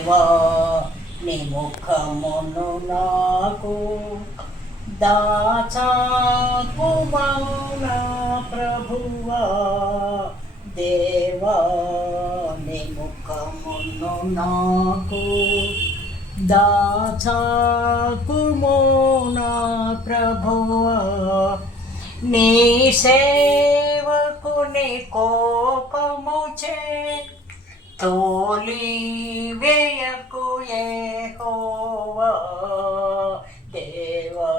దేవా నీ ముఖమును నాకు దాచాకుమా నా ప్రభువా. దేవా నీ ముఖమును నాకు దాచాకుమో నా ప్రభువా. నీ సేవకుని కోపము చే తోలి వేయకు యెహోవా. దేవా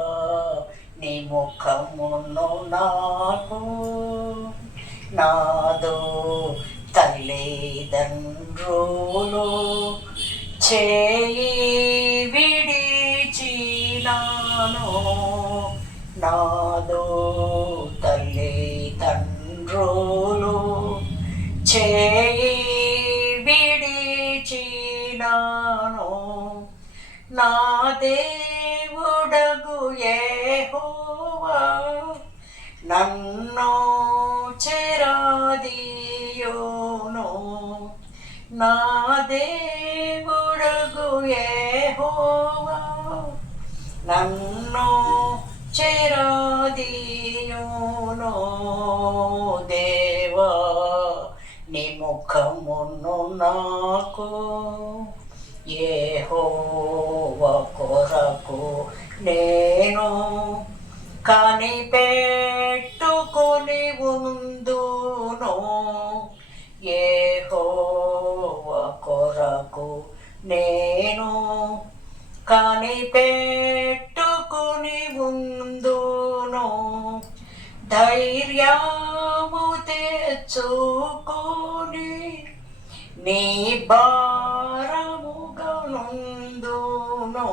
నీ ముఖమును నాకు నాదో తల్లిదండ్రులు చేయి విడిచినాను. నాదో తల్లిదండ్రులు చేయి విడిచినాను. నా దేవుడగు యెహోవా నన్ను చెరదీయును. నా దేవుడగు యెహోవా నన్ను చెరదీయును. దేవా నీ ముఖమును నాకు యెహోవా కొరకు నేను కనిపెట్టుకొని ఉందును. యెహోవా కొరకు నేను కనిపెట్టుకొని ఉందును. ధైర్యము తెచ్చుకొని నీ భారముగా నుందును.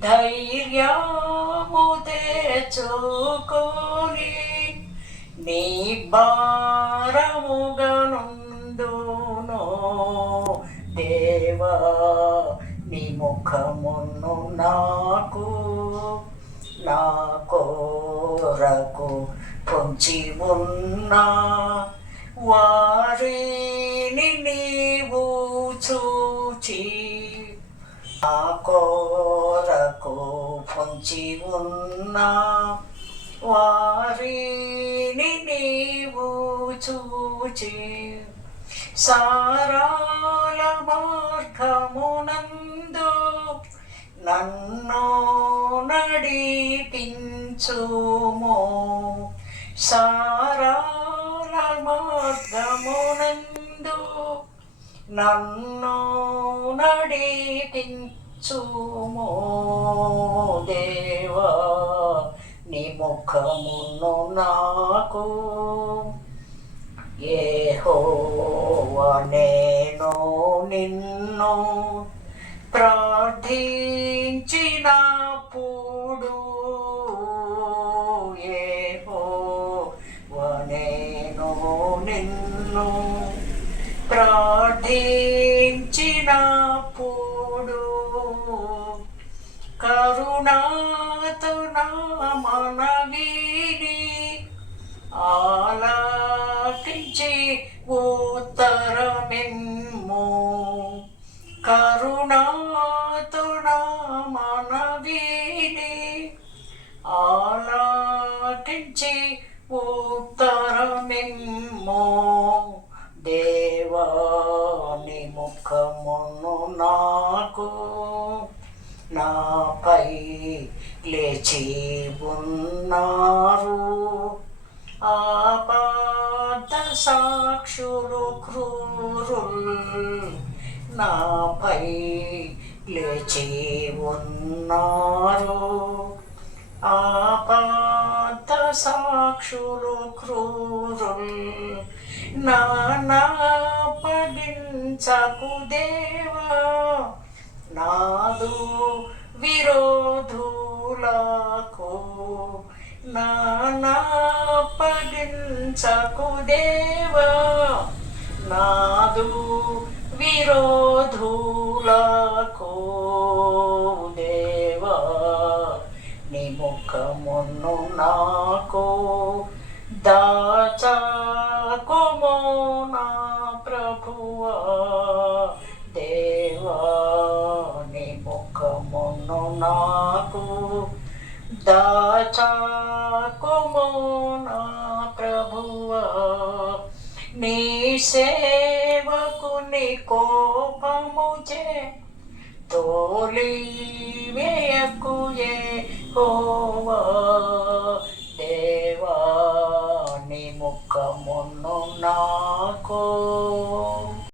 ధైర్యము తెచ్చుకొని నీ భారముగా నుందును. దేవా నీ ముఖమును నాకు నా కొరకు పొంచి ఉన్న వారిని నీవు చూచి నా కొరకు పొంచి ఉన్న వారిని నీవు చూచి సారాల మార్గమునందు నన్ను నడిపించుము. సారాల మార్గమునందు నన్ను నడిపించుము. దేవా నీ ముఖమును నాకు యెహోవా నేను నిన్ను ప్రార్థించినప్పుడు యెహోవా నేను నిన్ను ప్రార్థించినప్పుడు కరుణాతో నా మనవిని ఆలకించి ఉత్తరమిమ్ము. కరుణాతో నా మనవిని ఆలకించి ఉత్తరమిమ్ము. దేవా నీ ముఖమును నాకు నాపై లేచి ఉన్నారు ఆపద సాక్షులు క్రూరుల్. నాపై లేచి ఉన్నారు ఆపద సాక్షులు క్రూరుల్. నాపగించకు దేవా నాదు విరోధులకు. నాపగించకు దేవా నాదు విరోధులకు. దేవా నీ ముఖమును నాకు దాచకుము నా ప్రభువా. దేవా చాకుము నా ప్రభువా నీ సేవకుని కోపముచే తోలి వేయకు యెహోవా